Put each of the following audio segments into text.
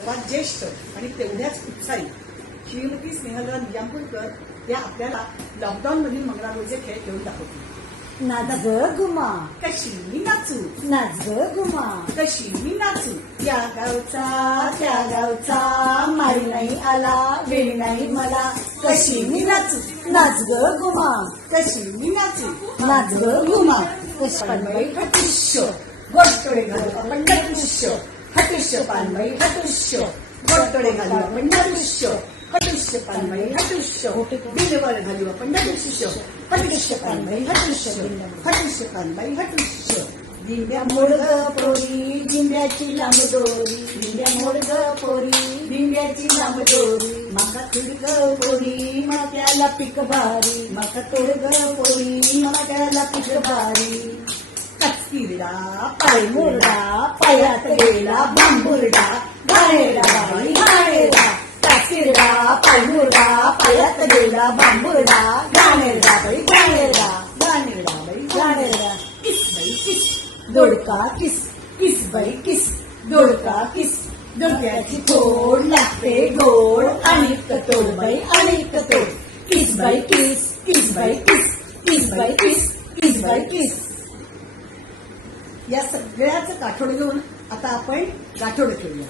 सर्वात ज्येष्ठ आणि तेवढ्याच उत्साही श्रीमती स्नेहलता निजामपूरकर या आपल्याला लॉकडाऊन मधील मंगळागौरचे खेळ खेळून दाखवतील। नाच ग गुमा, कशी मी नाचू, नाच ग गुमा, कशी मी नाचू, त्या गावचा मारी नाही आला, वेळी नाही मला, कशी मी नाचू, नाच ग गुमा, कशी मी नाचू, नाच ग गुमा, कशी पानबाई हटुष्य, गोष्टोळे घालू आपण नटुष्य, हटुष्य पानबाई हटुष्य, गोष्टोळे घालू आपण नटुष्य, हटुष्य पानबाई हटुष्य, बिलवर घालू आपण नटुष्य, हटुष्य पानबाई हटुष्य, हटुष्य पानबाई हटुष्य। दिंड्या मोडग पोरी, दिंड्याची लांब दोरी, दिंड्या मोडग पोरी, दिंड्याची लांब दोरी, माका तुडग पोरी, मात्याला पीक भारी, माका तोडग पोरी, मात्याला पीक भारी, कचकिरडा पाय मुरडा, पायात गेला बांबुरडा, घाणेरडा बाई घाणेरडा, काचिरडा पाय मुरडा, पायात गेला बांबुरडा, घाणेरडा बाई घाणेरडा, गाणेरडा बाई घाणेरडा, किस बाई किस, दोडका किस, किस बाई किस, दोडका किस, डोक्याची थोड लागते गोड, आणि तोड बाई आणि तोड, किस बाई किस, किस बाई किस, किस बाई किस, किस बाई किस. या सगळ्याच काठोड घेऊन आता आपण गाठोड खेळूया।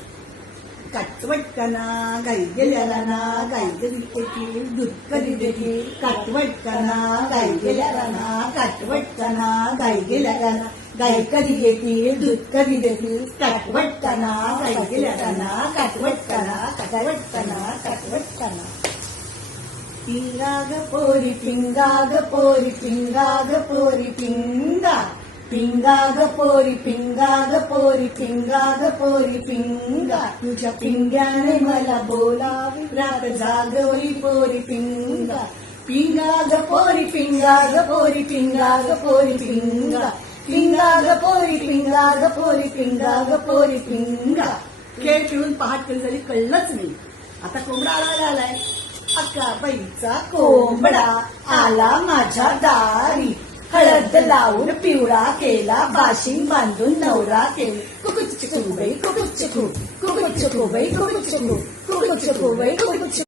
काटवटकना गाई गेल्याला ना, गाई गेली येतील दूध कधी देतील, काटवटकना गाई गेल्याला ना, काटवटकना गाई गेल्याला ना, गाई कधी येतील दूध कधी देतील, काटवटकना गाई गेल्याला ना, काटवटकना काटवटकना काटवटकना। पिंगाग पोरी पिंगाग पोरी, पिंगाग पोरी पिंगा, पिंगाग पोरी पिंगाग पोरी, पिंगाग पोरी पिंगा, तुझ्या पिंग्याने मला बोलावी, रात जागवली पोरी पिंगा, पिंगाग पोरी पिंगाग पोरी, पिंगाग पोरी पिंगा, पिंगाग पोरी पिंगाग पोरी, पिंगाग पोरी पिंगा. खेळ खेळून पहाट कधी झाली कळलंच नाही। आता कोंबडा आला आलाय, अक्का बाईचा कोंबडा आला माझ्या दारी, हळद लावून पिवळा केला, बाशिंग बांधून नवरा केला, कुकुच कुबाई कुकुच कुकुच कुबाई कुकुच कुकुच कुकुच कुबाई कुकुच